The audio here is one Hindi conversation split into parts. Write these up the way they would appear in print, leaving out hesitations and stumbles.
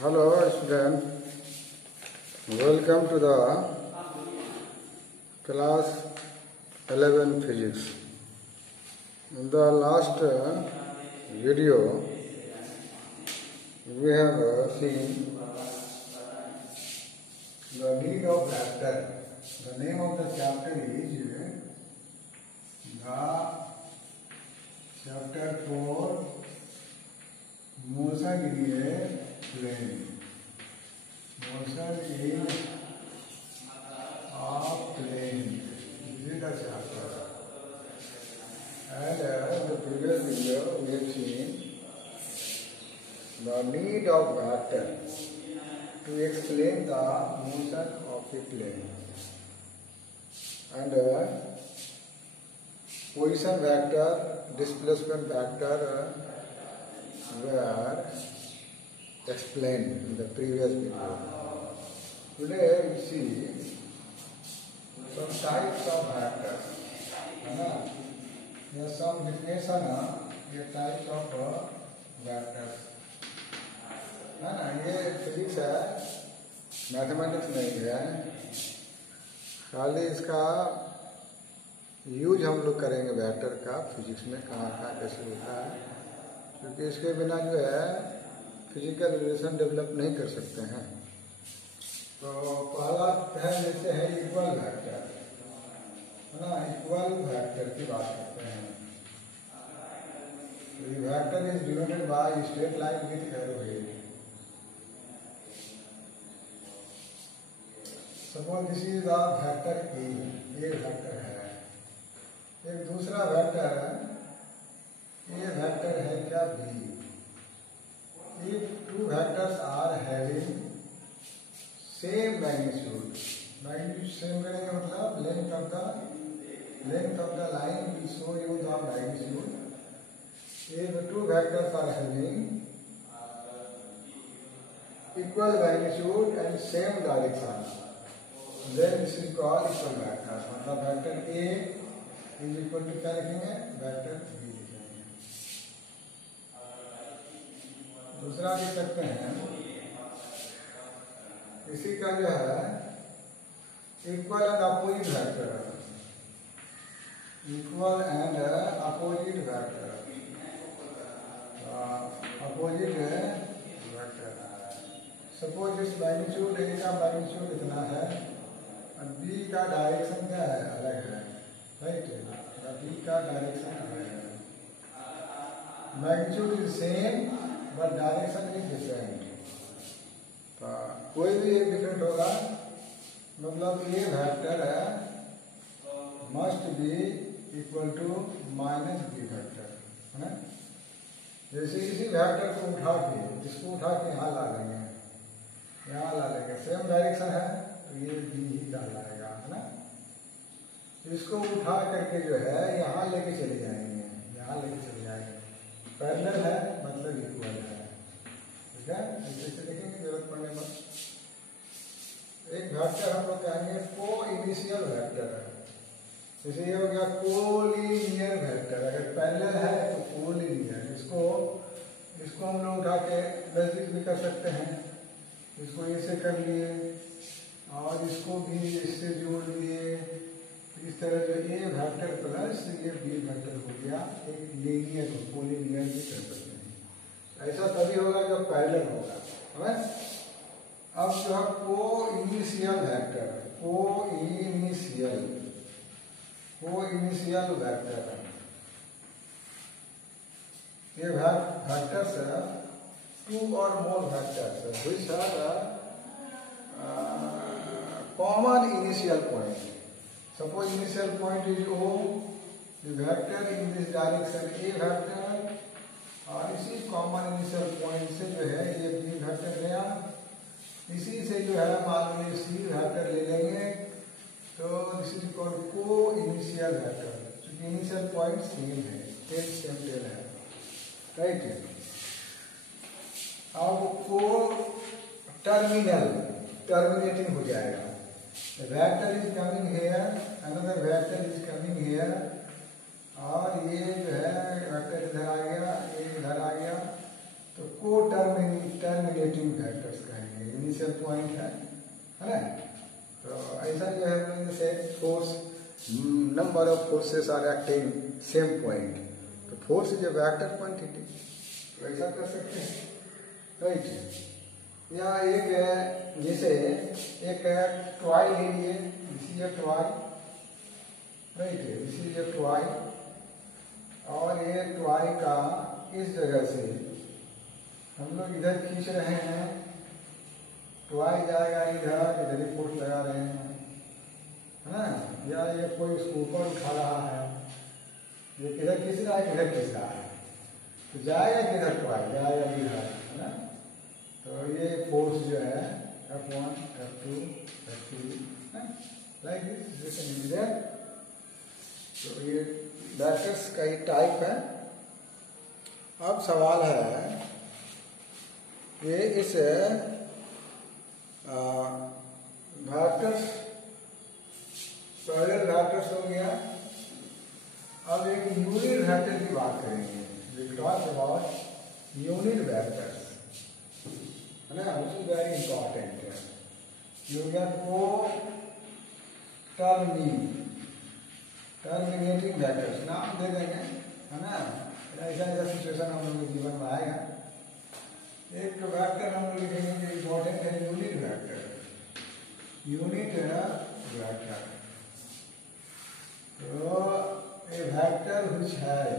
Hello student, welcome to the class 11 physics. In the last video we have seen the need of vector. The name of the chapter is the chapter for motion in a plane. Motion in a plane. This is the chapter. And in the previous video we have seen the need of vector to explain the motion of a plane. And position vector, displacement vector were explained in the previous video. Today we see some types of vectors. There is some definition of the types of vectors. ये फिजिक्स है, मैथमेटिक्स नहीं है. खाली इसका यूज हम लोग करेंगे वेक्टर का फिजिक्स में कहाँ कैसे होता है, क्योंकि इसके बिना जो है फिजिकल रिलेशन डेवलप नहीं कर सकते हैं. तो पहला कह लेते हैं इक्वल वेक्टर, है ना. इक्वल वेक्टर की बात करते हैं. Vector is denoted by straight line with arrow head. Suppose this is the vector A, ये वेक्टर है. एक दूसरा वेक्टर है, ये वेक्टर है क्या B. If two vectors are having same magnitude, same करेंगे मतलब length of the line will show you the magnitude. If two vectors are having equal magnitude and same direction, then this is called equal vector. मतलब vector A is equal to क्या लिखेंगे, vector B लिखेंगे. दूसरा लिख सकते हैं, इसी का जो है equal and opposite vector. Equal and opposite vector. Opposite vector. Suppose इस मैग्नीट्यूड ए का मैग्नीट्यूड इतना है और बी का डायरेक्शन क्या है, अलग है. राइट, बी का डायरेक्शन अलग है. Magnitude is same but direction is different. तो कोई भी एक डिफरेंट होगा, मतलब ये वेक्टर है must be equal to minus B vector, है ना. जैसे इसी वेक्टर को उठा के, इसको उठा के यहाँ ला लेंगे, यहाँ ला लेंगे, सेम डायरेक्शन है तो ये बी ही कहलाएगा, है ना. इसको उठा करके जो है यहाँ लेके चले जाएंगे, यहाँ लेके चले जाएंगे. पैरेलल है मतलब इक्वल है. ठीक है, जैसे देखेंगे जरूरत पड़ने पर. एक वेक्टर हम लोग कहेंगे को इनिशियल वेक्टर है. जैसे ये हो गया कोलिनियर वेक्टर. अगर पैरेलल है तो कोलिनियर. इसको हम लोग उठा के नजदीक भी कर सकते हैं. इसको ऐसे कर लिए और इसको भी इससे जोड़ लिए. इस तरह जो ए वेक्टर प्लस ये बी वेक्टर हो गया एक लीनियर, कोलिनियर भी कर सकते हैं. ऐसा तभी होगा जब पैरेलल होगा. अब जो है coinitial vector, coinitial vector. ये वेक्टर्स है two or more vectors which are common initial point. Suppose initial point is O, the vector in this direction A vector, और इसी कॉमन इनिशियल पॉइंट से जो है ये B वेक्टर गया. इसी से जो है मान लीजिए C वेक्टर ले लेंगे तो दिस इज कॉल्ड को इनिशियल वेक्टर, क्योंकि इनिशियल पॉइंट सेम है, टेल सेम टेल है. राइट. अब को टर्मिनेटिंग हो जाएगा. The vector is coming here, another vector is coming here, और ये जो है वेक्टर इधर आ गया, ये इधर आ गया, तो को terminating vector number of forces are acting same point. तो force is a vector quantity. तो ऐसा कर सकते हैं, राइट। या एक है, जैसे एक है टॉय ले लिए, this is a toy, right, this is a toy, और ये टॉय का इस जगह से हम लोग इधर खींच रहे हैं, टॉय जाएगा इधर, इधर ही फोर्स लगा रहे हैं, है ना। या ये कोई इसको ऊपर उठा रहा है, ये किधर खींच रहा है, किधर खींच रहा है, तो जाएगा किधर, टॉय जाएगा इधर, है ना। तो ये फोर्स जो है F1, F2, F3, like this is. तो ये वेक्टर्स का ही टाइप है। अब सवाल है, ये इस वेक्टर्स, पहले वेक्टर्स हो गया, अब एक यूनिट वेक्टर की बात करेंगे। We talk about unit vectors, है ना, which is very important. Unit को टर्मिनेटिंग वेक्टर्स नाम दे देंगे, है ना। ऐसा ऐसा सिचुएशन हम लोग के जीवन में आएगा। एक वेक्टर हम लोग लिखेंगे जो इम्पोर्टेंट है, यूनिट वेक्टर, यूनिट वेक्टर। तो a vector which has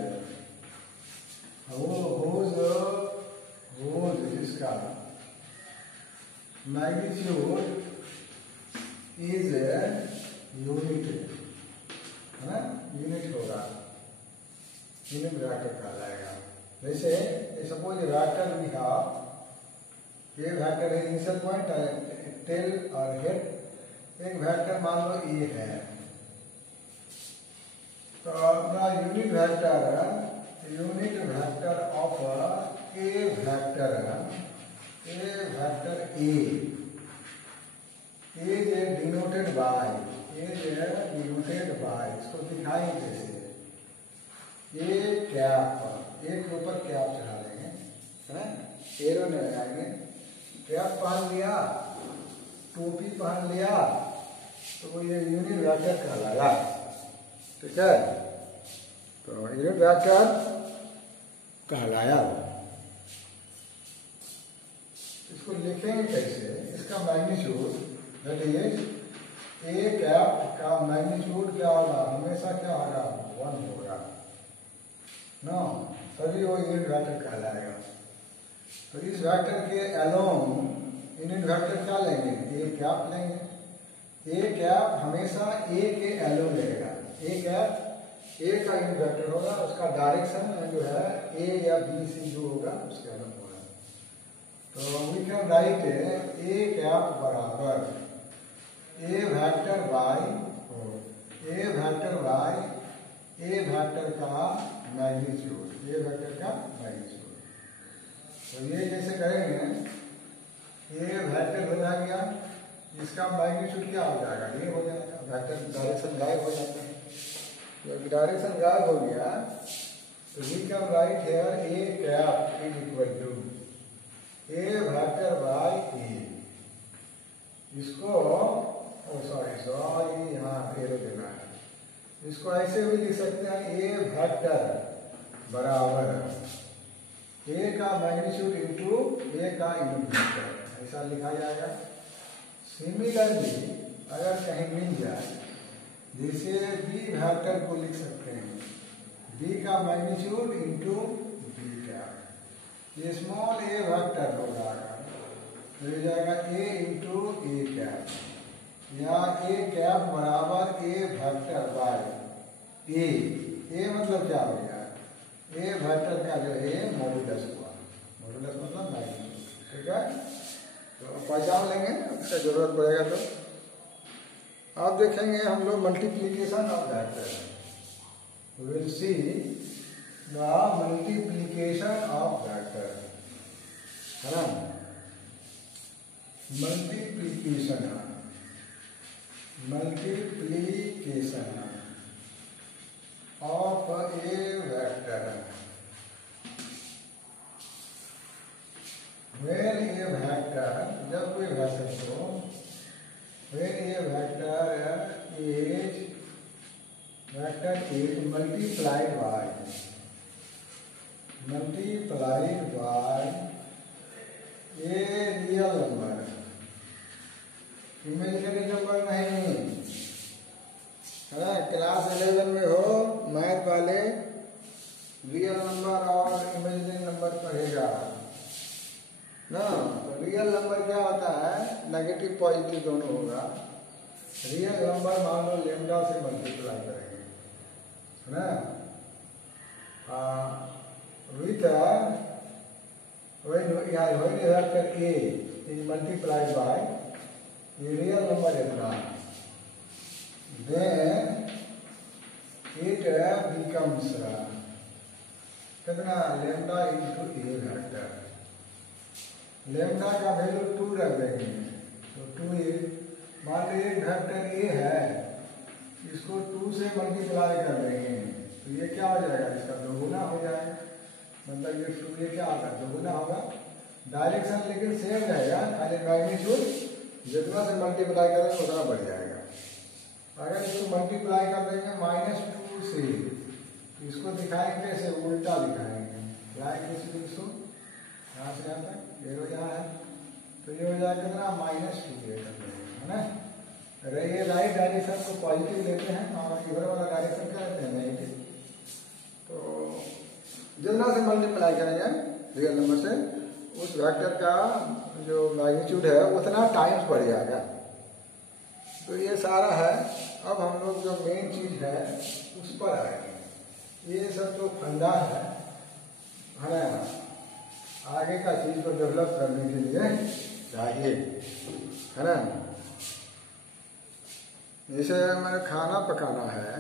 whose इसका magnitude is यूनिट, है ना, यूनिट होगा, यूनिट वेक्टर कहलाएगा। जैसे सपोज वेक्टर लिखा, ये वेक्टर है, इनिशियल पॉइंट, टेल और हेड। एक वेक्टर मान लो ये है, तो अपना unit vector of A vector A is denoted by, इसको दिखाएंगे जैसे ए कैप, एक के ऊपर कैप चढ़ा देंगे, है ना, एरो में लगाएंगे, कैप पहन लिया, टोपी पहन लिया, तो वो ये यूनिट वेक्टर कहलाया, ठीक है। तो यूनिट वेक्टर कहलाया। इसको लिखेंगे कैसे, इसका magnitude, that is A cap का मैग्नीट्यूड क्या होगा, हमेशा क्या होगा, 1 होगा ना, तभी वो यूनिट वेक्टर कहलाएगा। तो इस वेक्टर के अलोंग यूनिट वेक्टर क्या लेंगे, ए कैप लेंगे। ए कैप हमेशा ए के अलोंग लेगा, ए कैप ए का यूनिट वेक्टर होगा, उसका डायरेक्शन जो है ए या बी सी जो होगा उसके अलग होगा। तो we can write A cap बराबर A vector by A vector का मैग्नीट्यूड, ए वेक्टर का मैग्नीट्यूड। तो ये जैसे करेंगे, ए वेक्टर हो जाएगा, इसका मैग्नीट्यूड क्या हो जाएगा, ये हो जाएगा, वेक्टर डायरेक्शन गायब हो जाता है। तो डायरेक्शन गायब हो गया, तो we can write here A cap is equal to A vector by A. इसको सॉरी यहाँ एरो देना है, इसको ऐसे भी लिख सकते हैं, ए वेक्टर बराबर ए का मैग्नीट्यूड इंटू ए का यूनिट वेक्टर, ऐसा लिखा जाएगा। सिमिलरली अगर कहीं मिल जाए, जैसे बी वेक्टर को लिख सकते हैं, बी का मैग्नीट्यूड इंटू बी कैप, ये स्मॉल ए वेक्टर हो जाएगा, तो जाएगा ए इंटू ए कैप, या ए कैप बराबर ए वेक्टर बाय ए मतलब क्या हो गया, ए वेक्टर का जो है मॉड्यूलस हुआ, मॉड्यूलस मतलब मैग्नीट्यूड, ठीक है। तो पहचान लेंगे, उसका जरूरत पड़ेगा तो। आप देखेंगे हम लोग multiplication of vector, will see the multiplication of vector, है ना, multiplication of A vector, when a vector, जब कोई वेक्टर हो, when a vector is vector is multiplied by a real number, imaginary number नहीं है ना। क्लास 11 में हो मैथ वाले रियल नंबर और इमेजिनरी नंबर पढ़ेगा ना। तो रियल नंबर क्या होता है, नेगेटिव पॉजिटिव दोनों होगा। रियल नंबर मान लो लेमडा से मल्टीप्लाई करेंगे है ना, with vector A is multiplied by ये रियल नंबर इतना, देन इट बिकम्स कितना लेमडा इंटू ए वेक्टर। लेमडा का वैल्यू 2 रख देंगे तो 2a, मान लीजिए वेक्टर ए है, इसको 2 से मल्टीप्लाई कर देंगे तो ये क्या हो जाएगा, इसका दोगुना हो जाएगा। मतलब ये 2a क्या होगा, दोगुना होगा। डायरेक्शन लेकिन सेम रहेगा, खाली मैग्नीट्यूड जितना से मल्टीप्लाई करेंगे उतना बढ़ जाएगा। अगर इसको मल्टीप्लाई कर देंगे -2 से, इसको दिखाएंगे कैसे, उल्टा दिखाएंगे। इसको यहाँ से यहाँ तक ये हो यहाँ है तो ये हो जाएगा कितना -2a कर देंगे है ना। ये राइट डायरेक्शन को पॉजिटिव लेते हैं और इधर वाला डायरेक्शन क्या लेते हैं, नेगेटिव। तो जितना से मल्टीप्लाई करेंगे रियल नंबर से उस वेक्टर का जो मैग्नीट्यूड है उतना टाइम्स बढ़ जाएगा। तो ये सारा है। अब हम लोग जो मेन चीज है उस पर आएंगे। ये सब जो फंडा है ना, आगे का चीज को डेवलप करने के लिए चाहिए है ना। जैसे मैंने खाना पकाना है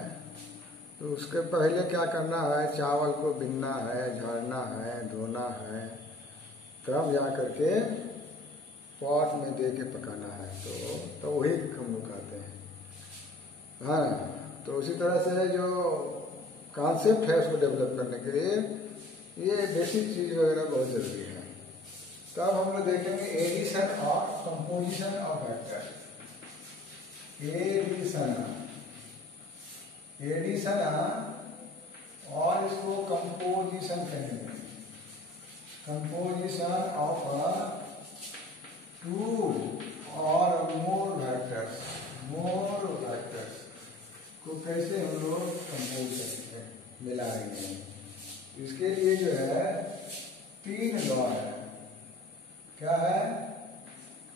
तो उसके पहले क्या करना है, चावल को बिनना है, झाड़ना है, धोना है, तब जा करके पॉट में दे के पकाना है। तो वही हम लोग खाते हैं हाँ। तो उसी तरह से जो कॉन्सेप्ट है उसको डेवलप करने के लिए ये बेसिक चीज वगैरह बहुत जरूरी है। तब हम लोग देखेंगे एडिशन और कंपोजिशन ऑफ वेक्टर। एडिशन और इसको कंपोजिशन कहेंगे। कंपोजिशन ऑफ 2 और मोर वेक्टर्स को कैसे हम लोग कंपोज करेंगे, मिलाएंगे। इसके लिए जो है 3 लॉ है। क्या है,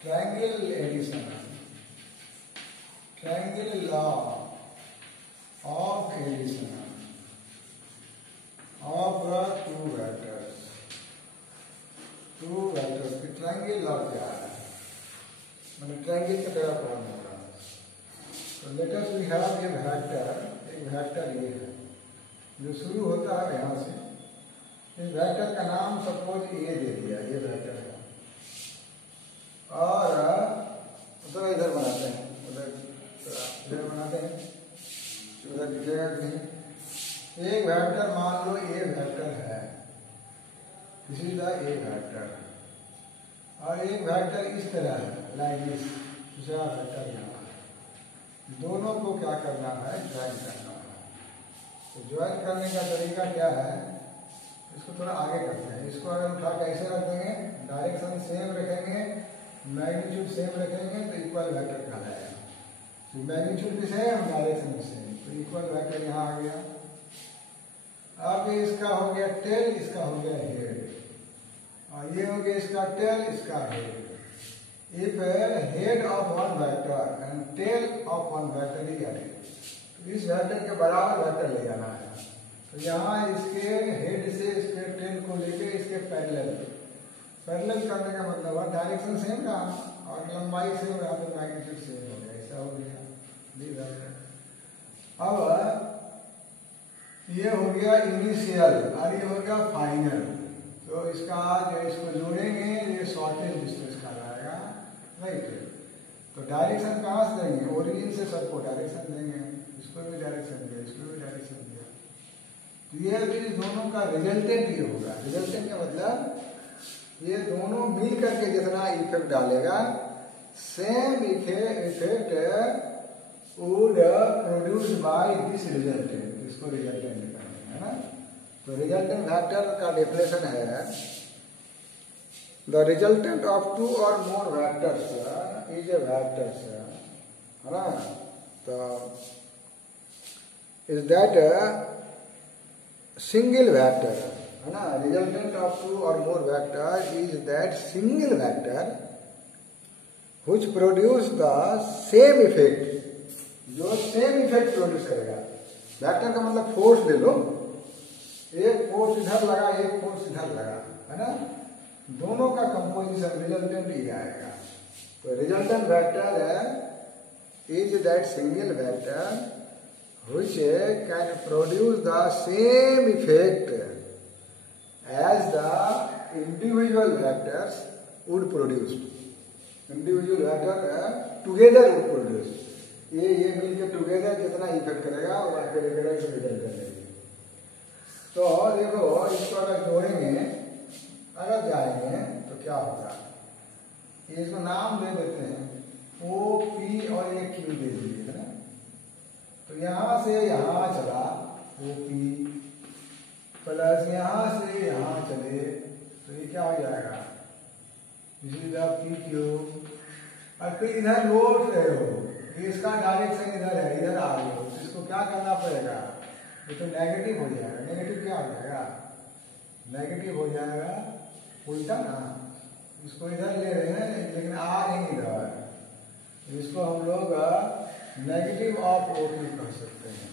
triangle addition, triangle law of addition of 2 vectors. Triangle law क्या है, मैंने ट्रायंगल की तरह फॉर्म होगा। तो let us we have a vector, एक वेक्टर ये है जो शुरू होता है यहाँ से। इस वेक्टर का नाम सपोज ए दे दिया, ये वेक्टर है। और थोड़ा इधर बनाते हैं, इधर बनाते हैं, उधर दिखेगा कि नहीं। एक वेक्टर मान लो ए वेक्टर है, this is the A vector. और एक वेक्टर इस तरह है, लाइक दिस, दूसरा वेक्टर यहाँ। दोनों को क्या करना है, ज्वाइन करना है। तो ज्वाइन करने का तरीका क्या है, इसको थोड़ा आगे करते हैं। इसको अगर उठा के ऐसे रख देंगे, डायरेक्शन सेम रखेंगे, मैग्नीट्यूड सेम रखेंगे तो इक्वल वेक्टर कहलाएगा। तो मैग्नीट्यूड भी सेम, डायरेक्शन भी सेम, तो इक्वल वेक्टर यहाँ आ गया। अब इसका हो गया टेल, इसका हो गया हेड, और ये हो गया इसका टेल, इसका head. If head of one vector and tail of one vector is added, तो इस वेक्टर के बराबर वेक्टर ले जाना है। तो यहाँ इसके हेड से इसके टेल को लेके इसके पैरेलल करने का मतलब है डायरेक्शन सेम रहा और लंबाई सेम रहा तो मैग्नीट्यूड सेम हो गया, ऐसा हो गया। अब ये हो गया इनिशियल और ये हो गया फाइनल। तो इसका जो इसको जोड़ेंगे ये शॉर्टेज डिस्टेंस का रहेगा, राइट। तो डायरेक्शन कहाँ से देंगे, ओरिजिन से सबको डायरेक्शन देंगे, इसको भी डायरेक्शन दिया, इसको भी डायरेक्शन दिया। तो ये दोनों का रिजल्टेंट ये होगा। रिजल्टेंट का मतलब ये दोनों मिल करके जितना इफेक्ट डालेगा, same effect would produced by this resultant, इसको रिजल्टेंट कहेंगे, है ना। तो रिजल्टेंट वेक्टर का डेफिनेशन है the resultant of two or more vectors is a vectors, है ना। तो इज दैट सिंगल वेक्टर, है ना। Resultant of two or more vector is that single vector which produce the same effect, जो सेम इफेक्ट प्रोड्यूस करेगा। वेक्टर का मतलब फोर्स ले लो, एक फोर्स इधर लगा एक फोर्स इधर लगा, है ना, दोनों का कंपोजिशन रिजल्टेंट ही आएगा। तो रिजल्टेंट वेक्टर है is that single vector which can produce the same effect as the individual vectors would produce। Individual vector together would produce, ये मिलकर टुगेदर जितना इफेक्ट करेगा और अकेले रिजल्ट करेगी। तो देखो इसको अगर जोड़ेंगे, अगर जाएंगे तो क्या होगा, इसको नाम दे देते हैं ओ पी और एक क्यू दे दीजिए, है ना। तो यहां से यहां चला ओ पी प्लस यहां से यहां चले तो ये क्या हो जाएगा, पी क्यू। और फिर इधर लौट रहे हो, इसका डायरेक्शन इधर है, इधर आ रहे हो, तो इसको क्या करना पड़ेगा, ये तो नेगेटिव हो जाएगा। नेगेटिव क्या हो जाएगा, नेगेटिव हो जाएगा उल्टा ना, इसको इधर ले रहे हैं लेकिन आ नहीं इधर, इसको हम लोग नेगेटिव ऑफ ओ पी कह सकते हैं।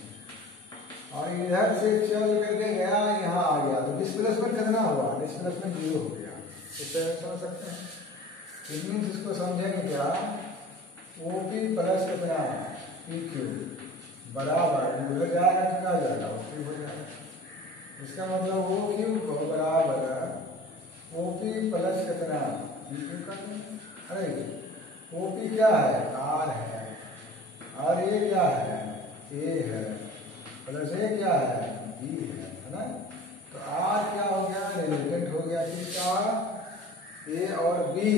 और इधर से चल करके गया यहाँ आ गया तो डिस्प्लेसमेंट कितना हुआ, डिस्प्लेसमेंट 0 हो गया। इस तरह समझ सकते हैं। इट मीन्स इसको समझेंगे क्या, ओ पी प्लस कितना पी क्यू बराबर उधर जाएगा तो क्या जाएगा, ओ पी हो जाएगा। इसका मतलब ओ क्यू को बराबर ओ पी प्लस कितना पी क्यू का। अरे ओ पी क्या है, आर है, और ये क्या है, ए है, प्लस ए क्या है, बी है ना। तो आर क्या हो गया, रिजल्टेंट हो गया किसका, ए और बी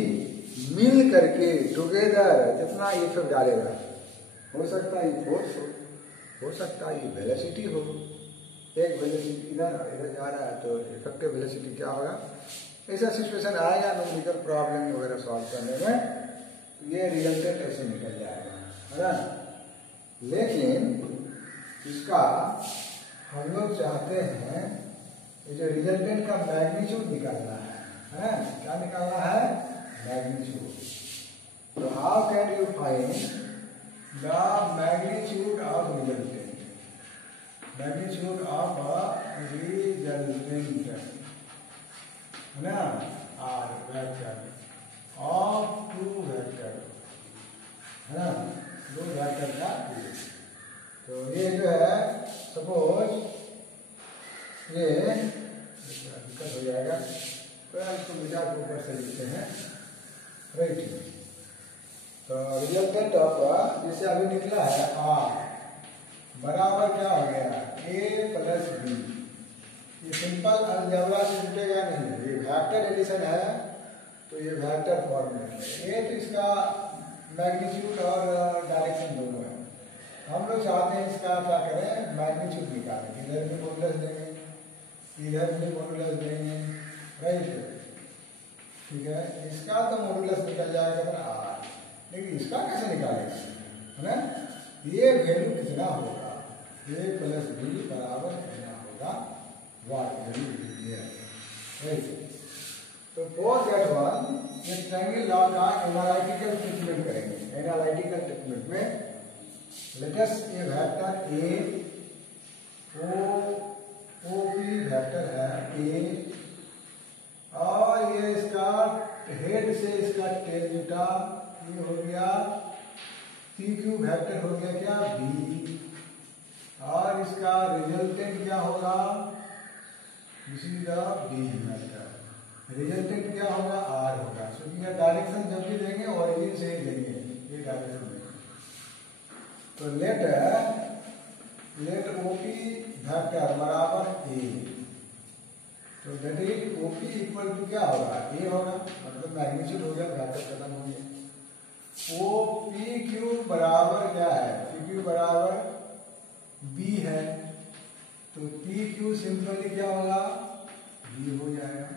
मिल करके टुगेदर जितना ये सब डालेगा, हो सकता है ये फोर्स हो सकता है ये वेलोसिटी हो। एक वेलोसिटी इधर इधर जा रहा है तो इफेक्टिव वेलोसिटी क्या होगा, ऐसा सिचुएशन आएगा न्यूमेरिकल प्रॉब्लम वगैरह सॉल्व करने में, तो ये रिजल्टेंट ऐसे निकल जाएगा, है ना। लेकिन इसका हम लोग चाहते हैं ये जो रिजल्टेंट का मैग्नीट्यूड निकालना है, क्या निकालना है, मैग्नीट्यूड। तो how can you find the magnitude of resultant, magnitude of resultant, है ना, R vector of two vector, है ना, दो वेक्टर का। तो ये जो है सपोज ये दिक्कत हो जाएगा तो इसको मिटा के ऊपर से लिखते हैं, राइट। तो रिजल्टेंट ऑफ जैसे अभी निकला है आर बराबर क्या हो गया, ए प्लस बी। ये सिंपल अलजेब्रा से जुटेगा नहीं, ये वेक्टर एडिशन है तो ये वेक्टर फॉर्म में है। ये तो इसका मैग्नीट्यूड और डायरेक्शन दोनों है। हम लोग चाहते हैं इसका क्या करें, मैग्नीट्यूड निकालें, इधर भी मॉडुलस देंगे इधर भी मॉडुलस देंगे, राइट, ठीक है। इसका तो मॉडुलस निकल जाएगा आर, लेकिन इसका कैसे निकालेगा, है ना। ये वैल्यू कितना होगा, ए प्लस बी बराबर कितना होगा, वाट वैल्यू, राइट। तो फॉर दैट वन ये ट्रायंगल लॉ का एनालिटिकल ट्रीटमेंट करेंगे। एनालिटिकल ट्रीटमेंट में लेटस ये vector A O P vector है ए, और ये इसका हेड से इसका टेन बीटा ये हो गया, पी क्यू वेक्टर हो गया क्या बी, और इसका रिजल्टेंट क्या होगा, this is the B vector, resultant क्या होगा आर होगा। क्योंकि यह डायरेक्शन जब भी देंगे ओरिजिन से ही देंगे, ये डायरेक्शन देंगे। तो लेट ओपी वेक्टर बराबर ए, तो that is OP equal to क्या होगा, ए होगा, मतलब मैग्नीट्यूड हो गया, वेक्टर खत्म हो गया। वो पी क्यू बराबर क्या है, पी क्यू बराबर बी है, तो पी क्यू सिंपली क्या होगा, बी हो जाएगा।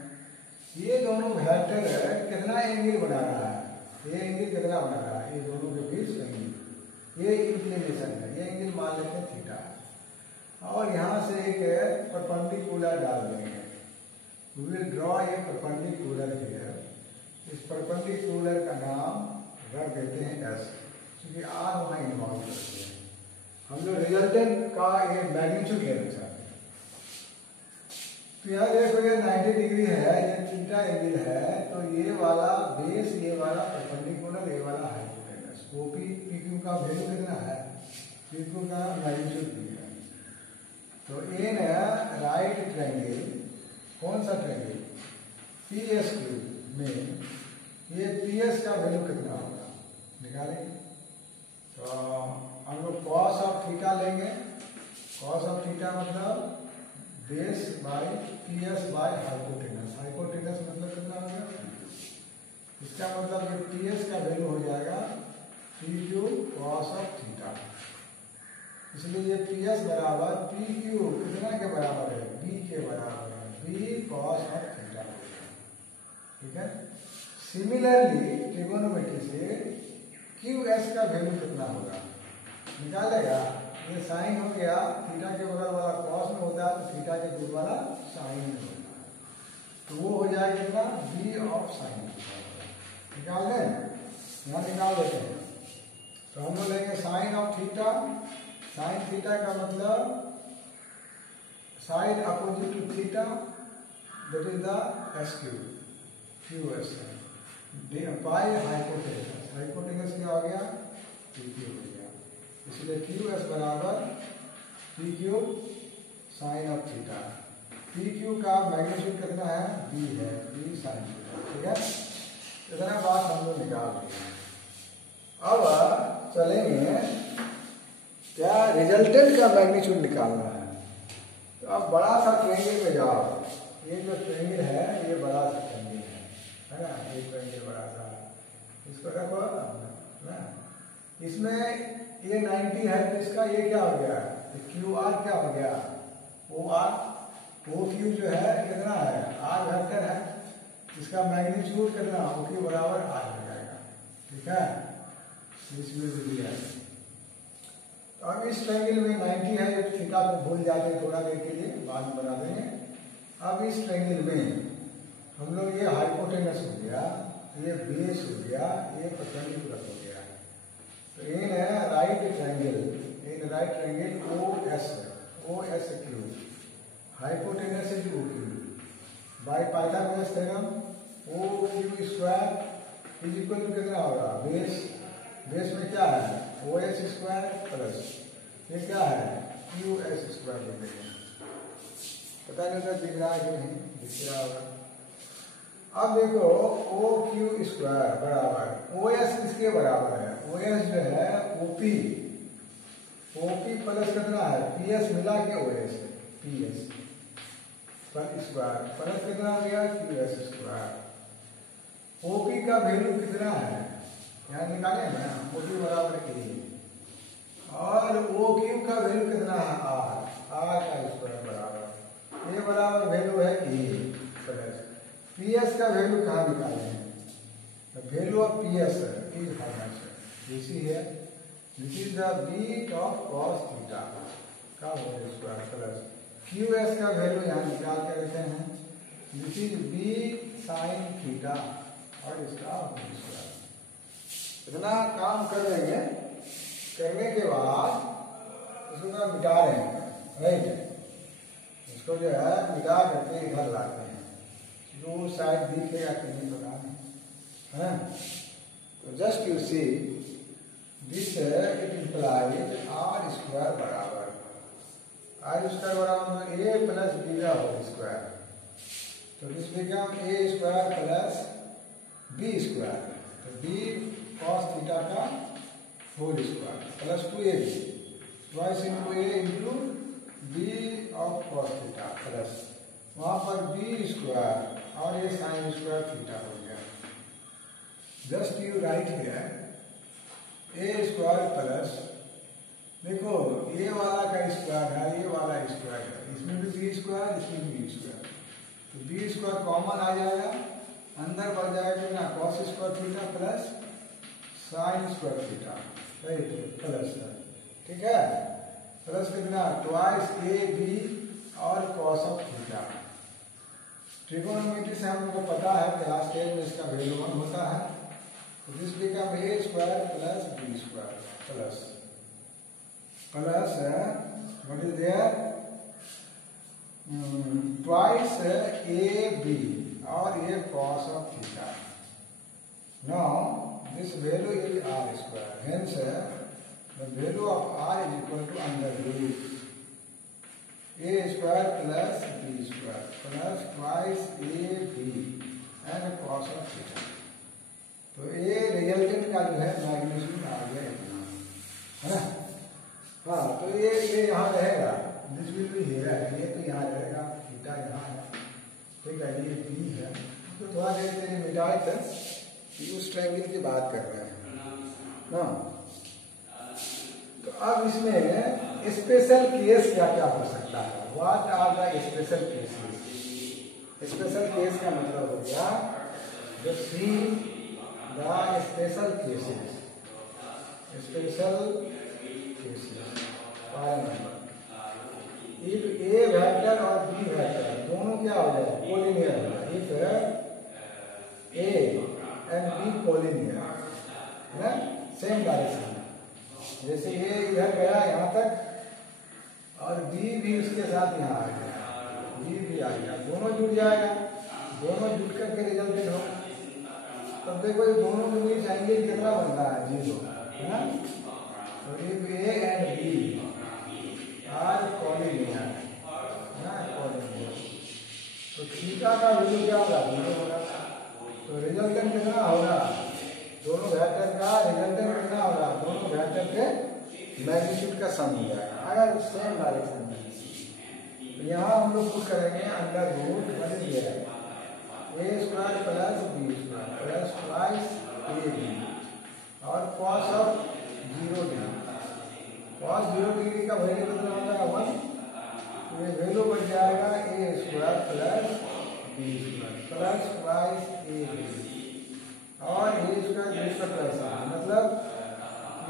ये दोनों वेक्टर कितना एंगल बना रहा है, ये एंगल कितना बना रहा है, ये दोनों के बीच एंगल, ये इंक्लिनेशन है, ये एंगल मान लेते हैं थीटा, और यहाँ से एक परपेंडिकुलर डाल देंगे। We will draw a perpendicular here. इस परपेंडिकुलर का नाम रख देते हैं S, क्योंकि R वहाँ इन्वॉल्व करते हैं। हम लोग रिजल्टेंट का ये मैग्नीट्यूड लेना चाहते हैं। तो यहाँ देखो ये 90 डिग्री है, ये थीटा एंगल है, तो ये वाला बेस, ये वाला परपेंडिकुलर, ये वाला हाइपोटेनस, वो पी क्यू का वैल्यू कितना है, पी क्यू का मैग्नीट्यूड भी है। तो इन राइट ट्रायंगल, कौन सा ट्रायंगल, पी एस क्यू में ये पी एस का वैल्यू कितना होगा निकालेंगे। तो हम लोग कॉस ऑफ थीटा लेंगे, कॉस ऑफ थीटा मतलब base by P S by hypotenuse, hypotenuse मतलब कितना हो गया, इसका मतलब ये पी एस का वैल्यू हो जाएगा P Q cos of theta. इसलिए ये पी एस बराबर पी क्यू कितना के बराबर है, बी के बराबर है, बी कॉस ऑफ थीटा, ठीक है। सिमिलरली ट्रिगोनोमेट्री से क्यू एस का वैल्यू कितना होगा निकालेगा, ये साइन हो गया, थीटा के बगल वाला कॉस में होता है, तो थीटा के दूर वाला साइन में होता है, तो वो हो जाएगा कितना, बी ऑफ साइन थीटा। निकाल दें, यहाँ निकाल देते हैं। तो हम लोग लेंगे sine of theta, sine theta का मतलब side opposite to theta, that is the S Q, Q S है, बाय हाइपोटेनस, हाइपोटेनस क्या हो गया, पी क्यू हो गया, इसलिए क्यू एस बराबर P Q sine of theta. P Q का मैग्नीट्यूड कितना है, बी है, बी साइन थीटा, ठीक है। इतना बात हम लोग निकाल देंगे। अब चलेंगे क्या, रिजल्टेंट का मैग्नीट्यूड निकालना है। तो अब बड़ा सा ट्रायंगल में जाओ, ये जो ट्रायंगल है ये बड़ा सा ट्रायंगल है ना, ये ट्रायंगल बड़ा सा, इसको रखो ना, इसमें ये 90 है, तो इसका ये क्या हो गया, क्यू आर क्या हो गया, ओ आर, ओ क्यू जो है कितना है, आर वेक्टर है, इसका मैग्नीट्यूड कितना, ओ क्यू बराबर आर हो जाएगा, ठीक है। इसमें भी दिया है। तो अब इस ट्रायंगल में 90 है, ये थीटा को भूल जाते हैं थोड़ा देर के लिए, बाद में बना देंगे। अब इस ट्रायंगल में हम लोग ये हाइपोटेनस हो गया, ये बेस हो गया, ये परपेंडिकुलर हो गया, तो इन है right triangle, in right triangle O S Q, hypotenuse is O Q, by Pythagoras theorem O Q square is equal to कितना होगा, बेस, बेस में क्या है, ओ एस स्क्वायर प्लस ये क्या है, क्यू एस स्क्वायर हो गया, पता नहीं उधर दिख रहा है कि नहीं, दिख रहा होगा। अब देखो ओ क्यू स्क्वायर बराबर ओ एस किसके बराबर है, ओ एस जो है ओपी, ओपी प्लस कितना है, पी एस मिला के ओ एस, पी एस पर स्क्वायर प्लस कितना हो गया, क्यू एस स्क्वायर। ओपी का वैल्यू कितना है, यहाँ निकाले ना, ओपी बराबर ए, और ओ क्यू का वैल्यू कितना है, आर, आर का स्क्वायर बराबर, ए बराबर वैल्यू है ए प्लस पी एस का वैल्यू कहाँ निकाले हैं, value of P S is how much, इसी है, this is the beat of cos theta का whole square plus Q S का वैल्यू यहाँ निकाल के रखते हैं, this is B sine theta और इसका होल स्क्वायर। इतना काम कर देंगे, करने के बाद इसको मिटा देंगे, राइट, इसको जो है मिटा करके इधर लाते हैं, जो साइड दिखेगा कि नहीं पता नहीं है। तो just you see this it implies R square बराबर, आर स्क्वायर बराबर ए प्लस बी का होल स्क्वायर, तो this become A square plus B square, तो बी कॉस थीटा का whole square plus 2ab, twice into A into B of cos theta plus वहां पर बी स्क्वायर और ये साइन स्क्वायर थीटा हो गया। Just you right here A square plus, देखो ये वाला का स्क्वायर है, ये वाला स्क्वायर है, इसमें भी बी स्क्वायर, इसमें भी बी स्क्वायर, तो बी स्क्वायर कॉमन आ जाएगा, अंदर बढ़ जाएगा ना cos square theta plus sine square theta, right, plus है, ठीक है, प्लस कितना ट्वाइस ए बी और कॉस ऑफ थीटा। ट्रिगोनोमेट्री से हम लोग को पता है क्लास 10 में इसका वैल्यू 1 होता है, तो this become A square plus B square plus what is there twice A B और ये cos of theta. Now this value is r square, hence the value of r is equal to under root a square plus B square plus twice A b and cos of theta. तो ये रिजल्टेंट का जो है मैग्नीट्यूड आ गया इतना, है ना। हाँ, तो ये यहाँ रहेगा, दिस विल बी हियर, ये तो यहाँ रहेगा, थीटा यहाँ है, ठीक है, ये बी है, तो थोड़ा देर के लिए मिटाए थे, उस ट्रायंगल की बात कर रहे हैं ना। तो अब इसमें स्पेशल केस क्या क्या हो सकता है, what are the special cases. Special case का मतलब हो गया जो see the special cases, special cases if a vector और बी वेक्टर दोनों क्या हो जाए कोलिनियर हो जाए, if a and b collinear है ना, सेम डायरेक्शन, जैसे ये इधर गया यहाँ तक और बी भी उसके साथ यहाँ आ गया, बी भी आ गया, दोनों जुड़ जाएगा, दोनों जुड़ करके रिजल्टेंट हो, तब देखो ये दोनों के बीच एंगल कितना बन रहा है 0, है ना। तो if a and b are collinear, है ना, कोलिनियर, तो थीटा का वैल्यू क्या होगा 0 होगा, तो रिजल्टेंट कितना होगा, दोनों वेक्टर का रिजल्टेंट कितना होगा, दोनों वेक्टर के मैग्नीट्यूड का सम हो जाएगा अगर सेम डायरेक्शन में। तो यहाँ हम लोग कुछ करेंगे अंडर रूट बन गया A square plus B square plus twice A B और cos of 0 degree, cos 0 degree का वैल्यू कितना हो जाएगा 1, तो ये वैल्यू बन जाएगा A square plus B square plus twice A B और A square B square plus, मतलब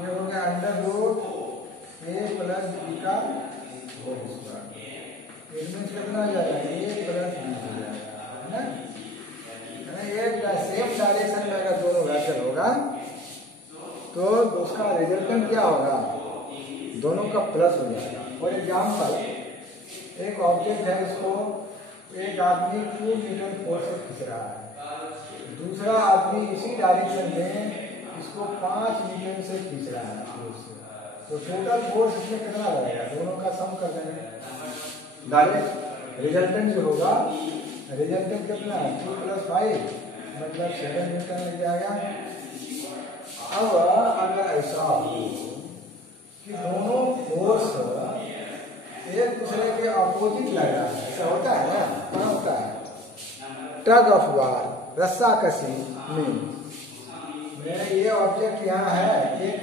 ये हो गया under root A plus B का होल स्क्वायर, इसमें कितना आ जाएगा ए प्लस बी हो जाएगा, है ना। एक सेम डायरेक्शन में अगर दोनों वेक्टर होगा तो उसका रिजल्टेंट क्या होगा, दोनों का प्लस हो जाएगा। फॉर एग्जाम्पल एक ऑब्जेक्ट है, इसको एक आदमी 2 न्यूटन फोर्स से खींच रहा है, दूसरा आदमी इसी डायरेक्शन में इसको 5 न्यूटन से खींच रहा है फोर्स से, तो टोटल फोर्स इसमें कितना लगेगा, दोनों का सम कर देंगे, डायरेक्ट रिजल्टेंट जो होगा, रिजल्टेंट कितना है 2 + 5 मतलब 7 न्यूटन लग जाएगा। अब अगर ऐसा हो कि दोनों फोर्स एक दूसरे के अपोजिट लग रहा है, ऐसा होता है ना, क्या होता है टग ऑफ वार, रस्साकशी में ये ऑब्जेक्ट यहाँ है, एक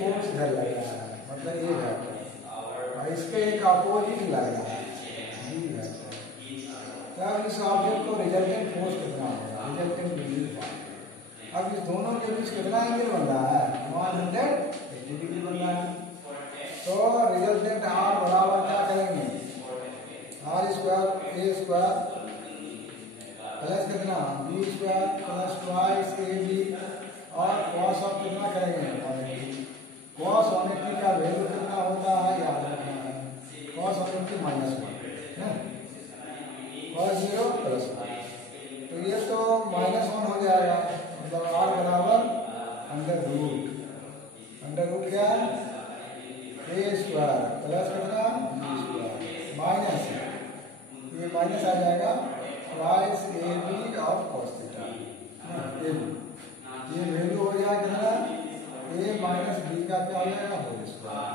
फोर्स इधर लग रहा है, मतलब ये वेक्टर, इसके एक अपोजिट लग रहा है बी वेक्टर, तब इस ऑब्जेक्ट को रिजल्टेंट फोर्स कितना होगा, रिजल्टेंट वैल्यू। अब इस दोनों के बीच कितना एंगल बन रहा है 180 डिग्री बन रहा है, तो रिजल्टेंट आर बराबर क्या करेंगे R square A square plus कितना B square plus twice A B और कॉस ऑफ कितना करेंगे 180, कॉस 180 का वैल्यू कितना होता है याद रखना है, कॉस 180 -1 है और 0 + 1, तो ये तो -1 हो जाएगा, मतलब आर बराबर अंडर रूट क्या है ए स्क्वायर प्लस कितना बी स्क्वायर माइनस, ये माइनस आ जाएगा ट्वाइस ए बी और कॉस थीटा, ये वैल्यू हो जाएगा कितना ए माइनस बी का क्या हो जाएगा होल स्क्वायर,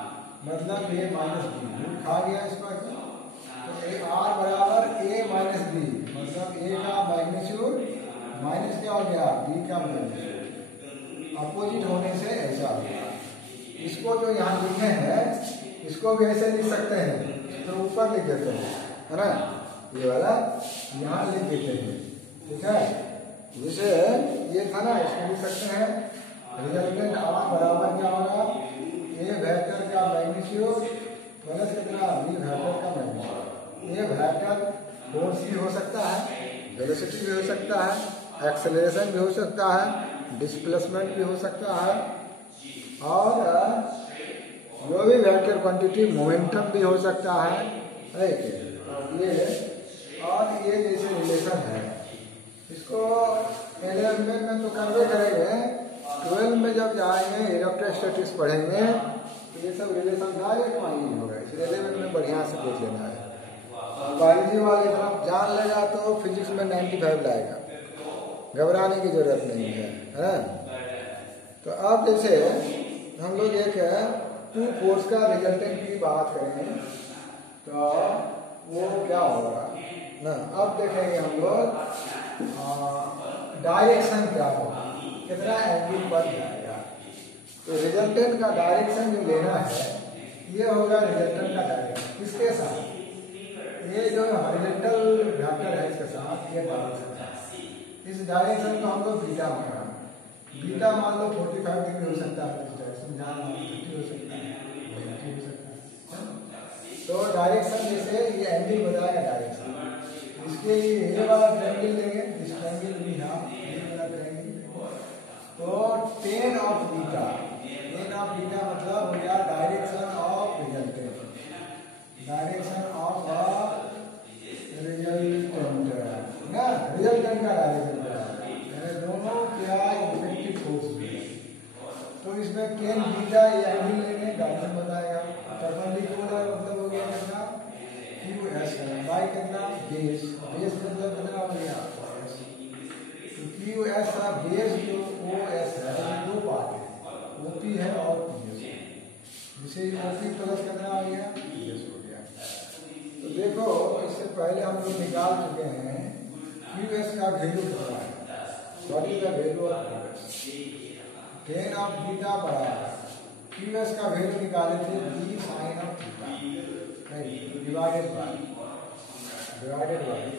मतलब ए माइनस बी रूट खा गया स्क्वायर, तो आर बराबर ए माइनस बी, मतलब ए का मैग्नीट्यूड माइनस क्या हो गया बी का मैग्नीट्यूड, अपोजिट होने से ऐसा हो गया। इसको जो यहाँ लिखे हैं इसको भी ऐसे लिख सकते हैं, तो ऊपर लिख देते हैं, है ना, ये वाला यहाँ लिख देते हैं, ठीक है। जैसे ये था ना, इसको लिख सकते हैं रिजल्टेंट आर बराबर क्या होगा, ए वेक्टर का मैग्नीट्यूड प्लस कितना बी वेक्टर का मैग्नीट्यूड। ये वेक्टर फोर्स भी हो सकता है, वेलोसिटी भी हो सकता है, एक्सेलरेशन भी हो सकता है, डिस्प्लेसमेंट भी हो सकता है, और जो भी वेक्टर क्वांटिटी मोमेंटम भी हो सकता है, ये और ये जैसे रिलेशन है, इसको 11 में तो करवे करेंगे, 12 में जब जाएंगे इलेक्ट्रोस्टैटिक्स पढ़ेंगे तो ये सब रिलेशन डायरेक्ट मालूम होगा। 11 में बढ़िया से देख लेना है, बायोलॉजी वाले तरफ जान लेगा तो फिजिक्स में 95 लाएगा, घबराने की जरूरत नहीं है। तो अब जैसे हम लोग एक टू फोर्स का रिजल्टेंट की बात करेंगे तो वो क्या होगा ना, अब देखेंगे हम लोग डायरेक्शन क्या होगा, कितना एंगल पर जाएगा। तो रिजल्टेंट का डायरेक्शन जो लेना है ये होगा रिजल्टेंट का डायरेक्शन किसके साथ, ये जो हॉरिजॉन्टल वेक्टर है इसके साथ ये डायरेक्शन है। इस डायरेक्शन को हम लोग बीटा माना, बीटा मान लो 45 डिग्री हो सकता है, इस डायरेक्शन जहाँ 50 हो सकता है, 90 हो सकता है। तो डायरेक्शन जैसे ये एंगल बताएगा डायरेक्शन, इसके लिए ये वाला ट्रायंगल लेंगे, इस ट्रायंगल भी यहाँ ये वाला ट्रायंगल, तो tan of beta, tan of beta मतलब हो गया direction of resultant, direction of resultant ना, रिजल्टेंट का डायरेक्शन दोनों क्या इफेक्टिव फोर्स भी है। तो इसमें tan बीटा ये एंगल लेंगे, डायरेक्शन बताएगा, परपेंडिकुलर मतलब हो गया कितना QS बाय कितना बेस, बेस मतलब कितना हो गया तो QS का बेस जो OS है दो पार्ट है, OP है और PS, जिसे OP प्लस कितना हो गया PS हो गया। तो देखो इससे पहले हम लोग निकाल चुके हैं QS का वैल्यू कितना है, what is the value of QS, tan of beta बराबर QS का वैल्यू निकाले थे b sin of theta divided by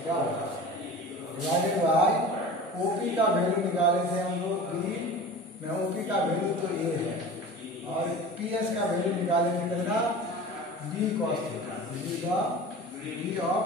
क्या होगा, डिवाइडेड बाय OP का वैल्यू निकाले थे हम लोग b में, OP का वैल्यू तो a है और PS का वैल्यू निकाले थे कितना b cos theta, b of